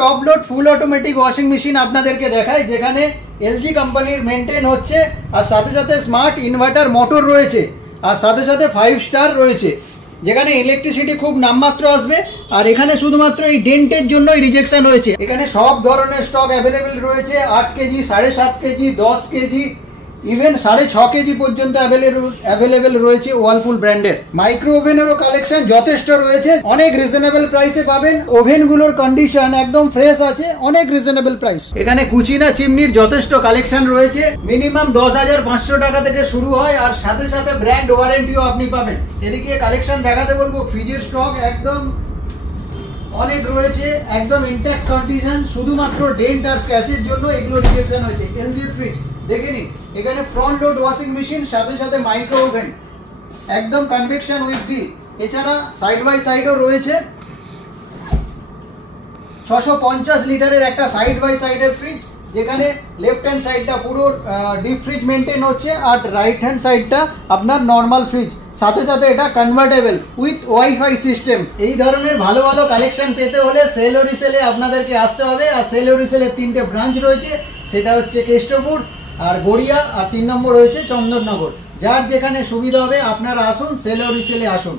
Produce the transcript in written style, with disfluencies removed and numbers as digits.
Top load full automatic washing machine আপনাদেরকে দেখাই, যেখানে এলজি কোম্পানির মেনটেন হচ্ছে, আর সাথে সাথে স্মার্ট ইনভার্টার মোটর রয়েছে, আর সাথে সাথে 5 স্টার রয়েছে, যেখানে ইলেকট্রিসিটি খুব নামমাত্র আসবে। আর এখানে শুধুমাত্র এই ডেন্টের জন্যই রিজেকশন হয়েছে। এখানে সব ধরনের স্টক অ্যাভেলেবেল রয়েছে, 8 KG, 7.5 KG, 10 KG, even 6.5 KG পর্যন্ত অ্যাভেলেবেল রয়েছে ওয়ালপুল ব্র্যান্ডের। মাইক্রো ওভেনেরও কালেকশন যথেষ্ট রয়েছে, অনেক রিজনেবল প্রাইসে পাবেন। ওভেনগুলোর কন্ডিশন একদম ফ্রেশ আছে, অনেক রিজনেবল প্রাইস। এখানে কুচিনা চিমনির যথেষ্ট কালেকশন রয়েছে, মিনিমাম 10,500 টাকা থেকে শুরু হয়, আর সাথে সাথে ব্র্যান্ড ওয়ারেন্টিও আপনি পাবেন। এদিকে কালেকশন দেখাতে বলবো, ফ্রিজের স্টক একদম অনেক রয়েছে, একদম ইনট্যাক্ট কন্ডিশন, শুধুমাত্র ডেন্ট আর স্ক্র্যাচের জন্য এগুলো রিজেকশন হয়েছে। এলজি ফ্রিজ দেখে নিন, এখানে ফ্রন্ট লোড ওয়াশিং মেশিন, সাথে সাথে মাইক্রো ওভেন, একদম কনভেকশন উইথ গ্রিল। এছাড়া সাইড বাই সাইডও রয়েছে 650 লিটারের একটা সাইড বাই সাইডের ফ্রিজ, যেখানে লেফট হ্যান্ড সাইডটা পুরো ডিপ ফ্রিজ মেনটেন হচ্ছে, আর রাইট হ্যান্ড সাইডটা আপনার নর্মাল ফ্রিজ, সাথে সাথে এটা কনভার্টেবল উইথ ওয়াইফাই সিস্টেম। এই ধরনের ভালো ভালো কালেকশন পেতে হলে সেল ও রিসেলে আপনাদেরকে আসতে হবে। আর সেল ও রিসেলের 3টে ব্রাঞ্চ রয়েছে, সেটা হচ্ছে কেষ্টপুর, আর গড়িয়া, আর 3 নম্বর রয়েছে চন্দননগর। যার যেখানে সুবিধা হবে আপনারা আসুন, সেল ও রিসেলে আসুন।